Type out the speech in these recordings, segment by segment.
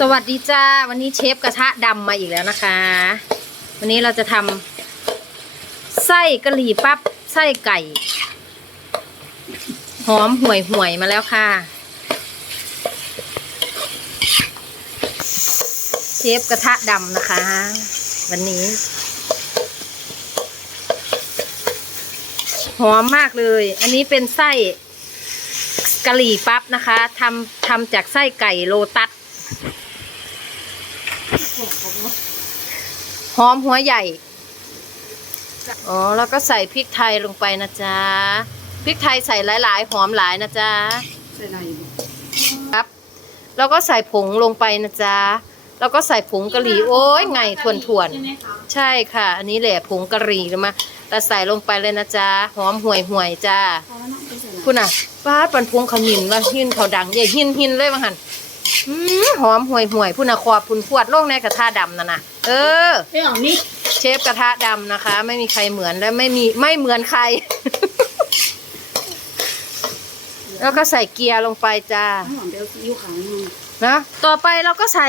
สวัสดีจ้า วันนี้เชฟกระทะดำมาอีกแล้วนะคะ วันนี้เราจะทำไส้กะหรี่ปั๊บไส้ไก่ หอมห่วยห่วยมาแล้วค่ะ เชฟกระทะดำนะคะ วันนี้ หอมมากเลย อันนี้เป็นไส้กะหรี่ปั๊บนะคะทำทำจากไส้ไก่โลตัส หอมหัวใหญ่ อ๋อ แล้วก็ใส่พริกไทยลงไปนะจ๊ะ พริกไทยใส่หลาย ๆ หอมหลายนะจ๊ะ ใส่อะไรบ่ครับ แล้วก็ใส่ผงลงไปนะจ๊ะ แล้วก็ใส่ผงกะหรี่ โอ้ยไงทวนทวน ใช่ค่ะ อันนี้แหละผงกะหรี่มาแต่ใส่ลงไปเลยนะจ๊ะ หอมห่วยห่วยจ้าพอแล้วเนาะคุณอะป้าดปันพวงขมิ้นว่าหินเขาดังใหญ่หินหินเลยว่าหัน หอมห่วยห่วยๆพุ่นอะคอพุ่นขวดลงในกระทะดำนั่นน่ะเออไปเอานี่เชฟกระทะดำนะคะ ไม่มีใครเหมือนและไม่มีไม่เหมือนใคร แล้วก็ใส่เกียร์ลงไปจ้าน้ำหอมเบลซีอิ๊วขาวนึงนะต่อไปเราก็ใส่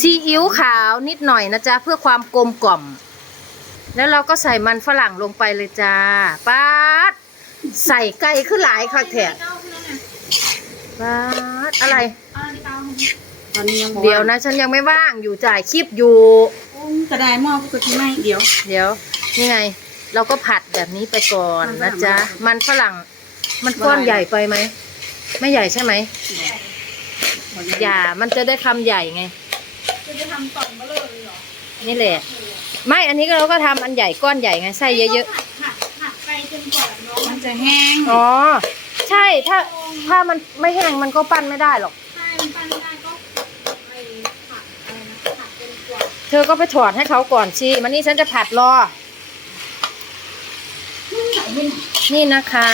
ซีอิ๊วขาวนิดหน่อยนะจ๊ะเพื่อความกลมกล่อม แล้วเราก็ใส่มันฝรั่งลงไปเลยจ้าป๊าดใส่ไก่ขึ้นหลายค่ะแถะป๊าดอะไร ตอนนี้ยังบอกเดี๋ยวนะฉันยังไม่ว่างอยู่จ่ายคลิปอยู่กระไดหม้อก็ที่ไม่เดี๋ยว เดี๋ยวนี่ไง เราก็ผัดแบบนี้ไปก่อนนะจ๊ะ มันฝรั่ง มันก้อนใหญ่ไปไหม ไม่ใหญ่ใช่ไหม อย่า มันจะได้คำใหญ่ไง จะทำต่อมเบลอเลยเหรอนี่แหละ ไม่ อันนี้ก็เราก็ทำอันใหญ่ก้อนใหญ่ไงไส้เยอะหัดหัดหัดไปจนกว่าน้องมัมันนจะแห้งๆ อ๋อ ใช่ ถ้า ถ้ามันไม่แห้งมันก็ปั้นไม่ได้หรอก ใช่มันปั้นไม่ได้ก็ไปผัดอะไรนะผัดจนกว่า เธอก็ไปถอดให้เขาก่อนสิมันนี่ฉันจะผัดรอ นี่นะคะ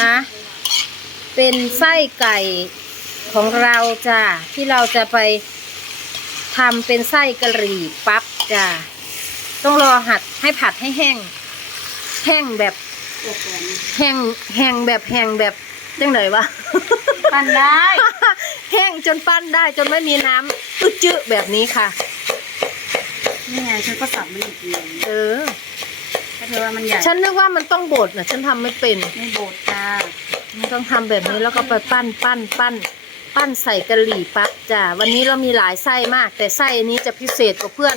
เป็นไส้ไก่ของเราจ้ะที่เราจะไปทำเป็นไส้กะหรี่ปั๊บจ้ะต้องรอหัดให้ผัดให้แห้ง แห้งแบบตัวก่อนแห้งแห้งแบบแห้งแบบจังไหนวะปั้นได้ แห้งจนปั้นได้จนไม่มีน้ำอึดจื้อแบบนี้ค่ะ นี่ไงฉันก็สับมันอีกทีเออถ้าเธอว่ามันใหญ่ฉันนึกว่ามันต้องบดนะฉันทำไม่เป็น ไม่โบดจ้ามันต้องทำแบบนี้แล้วก็ไปปั้นปั้นปั้น ปั้นใส่กะหรี่ปั๊บจ้ะวันนี้เรามีหลายไส้มาก แต่ไส้อันนี้จะพิเศษกว่าเพื่อน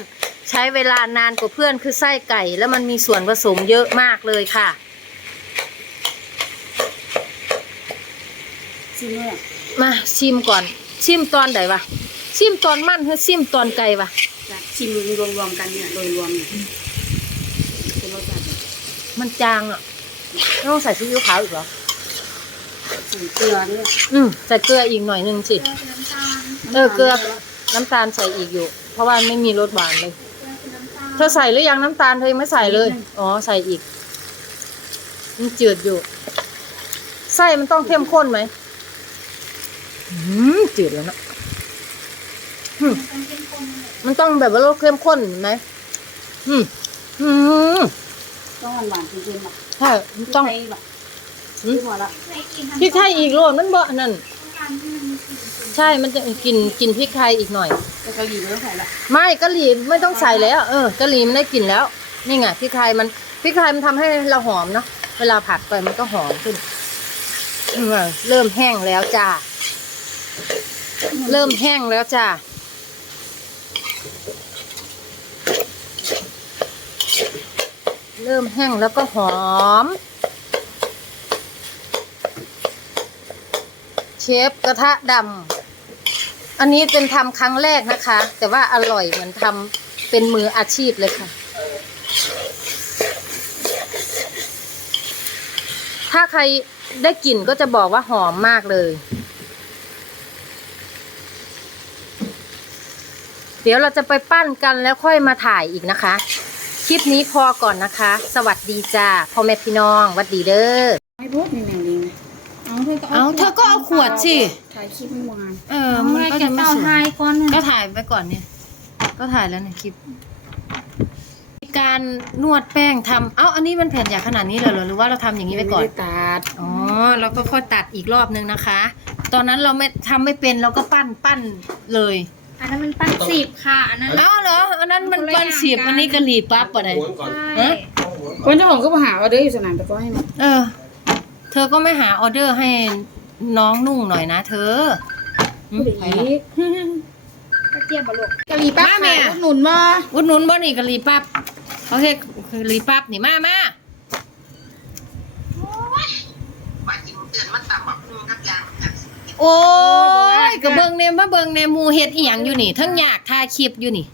ใช้เวลานานกว่าเพื่อนคือไส้ไก่ แล้วมันมีส่วนผสมเยอะมากเลยค่ะซิเมื่อมาชิมก่อน ชิมตอนไหนวะชิมตอนมันหรือชิมตอนไก่วะจะ ชิมรวมๆกันเนี่ยโดยรวมเนี่ยเป็นรสชาติแบบมันจางอะต้องใส่ซีอิ๊วขาวอีกเหรอ ใส่เกลือด้วยอืมใส่เกลืออีกหน่อยหนึงสิ เกลือคือน้ำตาลเออเกลือ น้ำตาลใส่อีกอยู่ เพราะว่าไม่มีรสหวานเลย เกลือคือน้ำตาลเธอใส่หรือยังน้ำตาลเธอยังไม่ใส่เลย อ๋อใส่อีก มันจืดอยู่ ไส้มันต้องเข้มข้นไหมอืมจืดแล้วนะอื มมันเป็นคนเลยมันต้องแบบว่ารสเข้มข้นไหมอืมอืมต้องหวานๆจริงๆแบบใช่มันต้องไทยแบบนี่พอละใส่กลิ่นพริกไทยอีกโรดมันบ่อันนั่นต้องการที่มันมีกลิ่นถึงใช่มันจะกินกินพริกไทยอีกหน่อย แต่กะหรี่ไม่ต้องใส่ละไม่กะหรี่ไม่ต้องใส่แล้ว เออกะหรี่มันได้กลิ่นแล้ว นี่ไงพริกไทยมันพริกไทยมันทำให้เราหอมเนาะเวลาผัดไปมันก็หอมขึ้นเออเริ่มแห้งแล้วจ้าเริ่มแห้งแล้วจ้า เริ่มแห้งแล้วก็หอม เชฟกระทะดำอันนี้เป็นทำครั้งแรกนะคะ แต่ว่าอร่อยเหมือนทำเป็นมืออาชีพเลยค่ะ ถ้าใครได้กลิ่นก็จะบอกว่าหอมมากเลย เดี๋ยวเราจะไปปั้นกันแล้วค่อยมาถ่ายอีกนะคะ คลิปนี้พอก่อนนะคะ สวัสดีจ้าพ่อแม่พี่น้องหวัดดีเด้อไม่พูดนี่แนวนี้นะเอาเธอก็เอาเธอก็เอาขวดสิ ถ่ายคลิปเมื่อวานเออ มันก็จะไม่สวยทายก่อนก็ถ่ายไปก่อนเนี่ย ก็ถ่ายแล้วในคลิปมีการนวดแป้งทำเอ้า อันนี้มันแผ่นใหญ่ขนาดนี้เลยเหรอ หรือว่าเราทำอย่างนี้ไว้ก่อน ม่ด้ตัดอ๋อ เราก็ค่อยตัดอีกรอบนึงนะคะ ตอนนั้นเราไม่ทำไม่เป็นเราก็ปั้นปั้นเลย อันนั้นมันปั้นสิบค่ะ อันนั้นเอาเหรออันนั้นมันก้อนสิบอันนี้กะหรี่ปั๊บปะไดหมุนก่อนใช่ฮะคนเจ้าของก็มาหาว่าเด้ออยู่สนามตะกร้อให้มาเออ เธอก็ไม่หาออเดอร์ให้น้องนุ่งหน่อยนะเธออืมผู้ใดไปละอีกกระเทียมบะลูกกะหรี่ปั๊บมาแม่ขายอุดหนุนมาอุดหนุนบ่นี่กะหรี่ปั๊บเขาเฮ็ดกะหรี่ปั๊บนี่มามาว่าจริงเตือนมันต่ำแบบนึงครับยางครับโอ้ยกะเบิ่ง แนมาเบิ่งแนหมู่เฮ็ดอีหยังอยู่นี่ทั้งอยากถ่ายคลิปอยู่นี่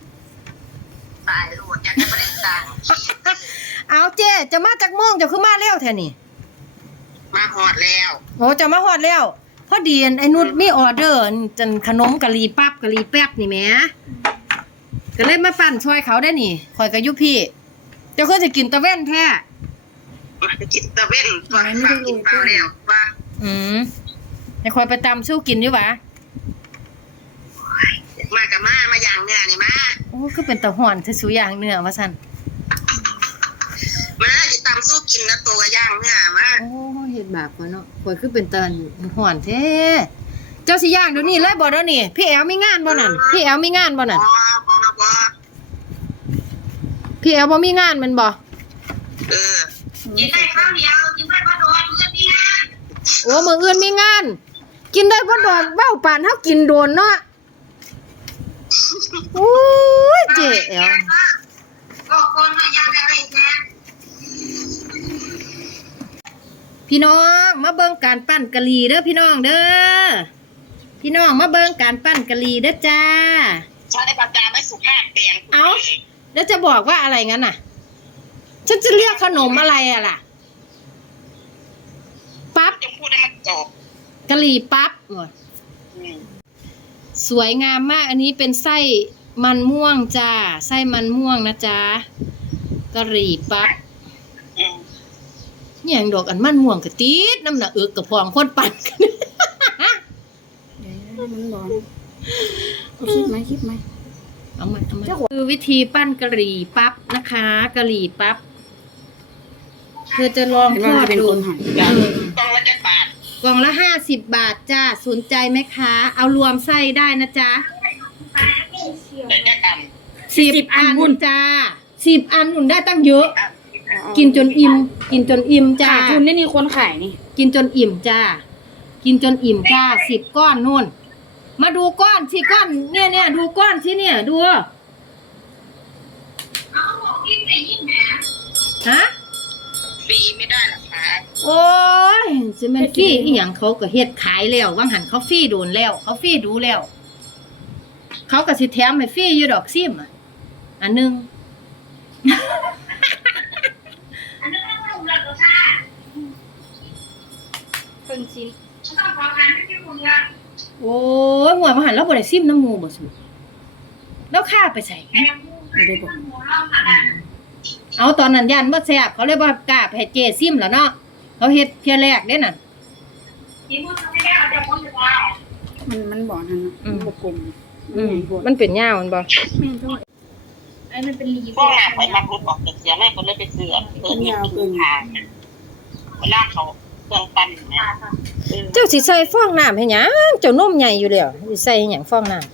ตายโหลดอยากจะประเด็นต่างเอาเจ๊จะมาจากโม่วงจะขึ้นมาเร็วแท้นี่มาหอดแล้วโอ้จะมาฮอดแล้วพอดีอันไอ้นุชมีออเดอร์อันจันขนมกะหรี่ปั๊บกะหรี่แป๊บนี่แหมก็เลยมาปั่นช่วยเขาได้นี่ข่อยก็อยู่พี่ เจ้าคือจะกินตะเว้นแท้มากินตะเว้นฝากฝากกินเปล่าแล้วว่า อืมให้ข่อยไปตำสู้กินอยู่หวะ มากับมามาอย่างเนื้อนี่มาโอ้คือเป็นตะห่อนเธอสูอย่างเนื้อว่าซั่นมาจะตำสู้กินนะตัวย่างเนื้อมาโอ้เฮ็ดบาปกว่าเนาะข่อยคือเป็นตะห่อนแท้เจ้าสิย่างเดี๋ยวนี้เลยบ่เดี๋ยวนี้พี่แอลมีงานบ่นั่นพี่แอลมีงานบ่บนั่นอบอบอพี่แอลบ่มีงานแมันบ่เออกินได้ข้าวเดียวกินได้ปลาโดนเพื่อนพี่นะโอ้มื้ออื่นมีงาน กินได้บ่ดอกเว้าปานเฮากินโดนเนาะโอ้ยเจ๊แอลก็คนมาย่างอะไรแท้พี่น้องมาเบิ่งการปั้นกะหรี่เด้อพี่น้องเด้อพี่น้องมาเบิ่งการปั้นกะหรี่เด้อจ้าใช้ปากกาไม่สุภาพเปลี่ยนเอ้าแล้วจะบอกว่าอะไรงั้นน่ะ ฉันจะเรียกขนมอะไรอะล่ะปั๊บจะพูดให้มันจบกะหรี่ปั๊บว่ะ สวยงามมากอันนี้เป็นไส้มันม่วงจ้าไส้มันม่วงนะจ๊ะกะหรี่ปั๊บอหย่างดอกอันมันม่วงกะติดน้ำหนักเอือกกระพองคนปั่นกันมันร้อนคลิปไหมคลิปไหมเอามาเอามาคือวิธีปั้นกะหรี่ปั๊บนะคะกะหรี่ปั๊บเธอจะลองเห็นทว่าอดเป็นดู ล่องละห้าสิบบาทจ้าสนใจไหมคะ เอารวมไส้ได้นะจ๊ะแต่จะกันสิบอันจ้าสิบอันอุ่นได้ตั้งเยอะ กินจนอิ่ม กินจนอิ่มจ้าขาดทุนนี่นี่คนขายนี่ กินจนอิ่มจ้า กินจนอิ่มจ้าสิบก้อนนู่น มาดูก้อนสิก้อน เนี่ยเนี่ยดูก้อนสิเนี่ยดูฮะ ฟรีไม่ได้หรอกครับโอ้ยสิแมันฟรี่อีหยังเขาก็เฮ็ดขายแล้วว่างหันเขาฟรี่โดนแล้ว เขาฟรี่ดูแล้ว เขาก็สิแถมให้ฟรี่อยู่ดอกซิมอะอันหนึงครึ่งชิ้นโอ้ยหมวยมาหันแล้วบ่ได้ซิมน้ำหมูบ่สุแล้วค่าไปใส่ไม่ได้บอก เอาตอนนั้นยันบ่แซ่บเขาเลยบ่กล้าไปให้เจซิมแล้วเนาะเขาเฮ็ดเพียแรกเด้น่ะมันมันบอกนั่นนะอืมมันบกกลมอืมมันมันเป็นยาวมันบ่แม่นจังหวะอันนั้นเป็นลีพวกหลักไปมาปุ๊บออกเสียแม่คนเลยไปเสือเกิดเนี่ยคือทางเวลาเขาเครื่องปั้นเนี่ยเจ้าสิใส่ฟองน้ำให้หยังเจ้านมใหญ่อยู่แล้วสิใส่ให้หยังฟองน้ำ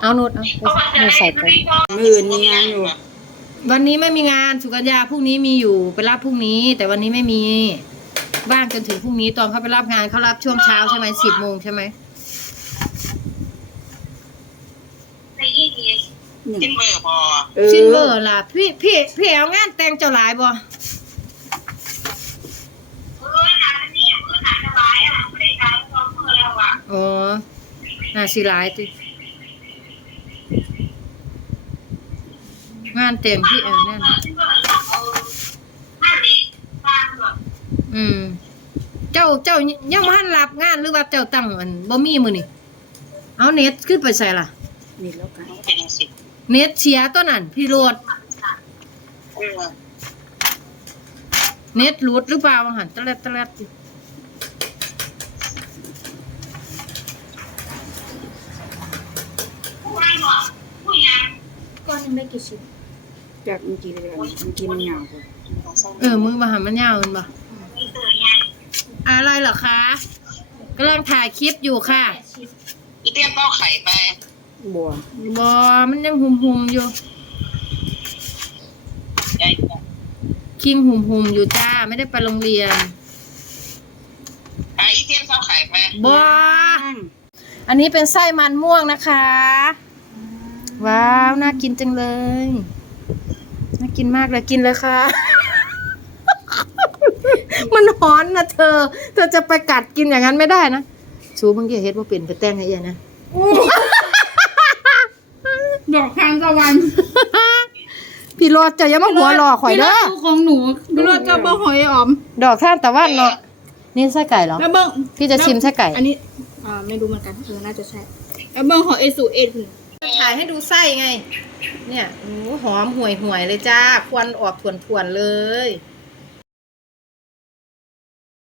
เอาโนดเอาเอาใส่ไปมื่นมีงานอยู่ วันนี้ไม่มีงานสุกัญญาพรุ่งนี้มีอยู่ไปรับพรุ่งนี้ แต่วันนี้ไม่มีว่างจนถึงพรุ่งนี้ตอนเขาไปรับงานเขารับช่วงเช้าใช่ไหมสิบโมงใช่ไหมหนึ่งจิ้มเบอร์พอเออชิ้นเบอร์ล่ะพี่พี่พี่เอางานแต่งเจ้าหลายบ่เออหนาเนี่ยเออหนาสบายอะไม่ได้ใช้ซ้อมเพื่อแล้วอะ อ๋อน่าสิหลายติ งานเต็มพี่เออแน่นจิ้มเบอร์เอาห้าดีสร้างแบบอืม เจ้าเจ้ายังบ่ทันรับงานหรือว่าเจ้าตั้งอันบ่มีมื้อนี่เอาเน็ตขึ้นไปใส่ล่ะนี่แล้วกันเป็นสิบเน็ตเสียตัวนั้นพี่โรดเออเน็ตหลุดหรือเปล่าว่าหันตะแลดตะแลดอยู่ผู้ให้บอกผู้ยังก้อนหนึงได้กี่ชิ้น จากเมื่อกี้เลยกันเมื่อกี้มันยาวกว่าเออมือมาหันมันยาวมันบ่มีตื่นยังอะไรเหรอคะกำลังถ่ายคลิปอยู่ค่ะแปดชิ้นอีเตรียมเต้าไข่ไปบัวบอมันยังหุ่มหุมๆอยู่ยายคิงหุ่มหุมๆอยู่จ้าไม่ได้ไปโรงเรียนอะอีเตรียมเต้าไข่ไปบออันนี้เป็นไส้มันม่วงนะคะ ว้าว น่ากินจังเลย น่ากินมากเลยกินเลยค่ะ มันฮ้อนนะเธอ เธอจะไปกัดกินอย่างนั้นไม่ได้นะชูมึงอย่าเฮ็ดว่าเป็นไปแต่งให้เอียนะดอกทานตะวัน พี่โรดจะอย่ามาหัวหล่อข่อยเด้อพี่รถของหนูพี่รถจะบ่หอยออม ดอกท่านแต่ว่าเนาะนี่ไส้ไก่เหรอแล้วเบิ้งพี่จะชิมไส้ไก่ อันนี้อ่าไม่รู้เหมือนกันเออน่าจะใช่แล้วเบิ้งของเอสูเอ็น ถ่ายให้ดูไส้ไง เนี่ยหอมห่วยห่วยๆเลยจ้า ควันออกถ่วนๆเลย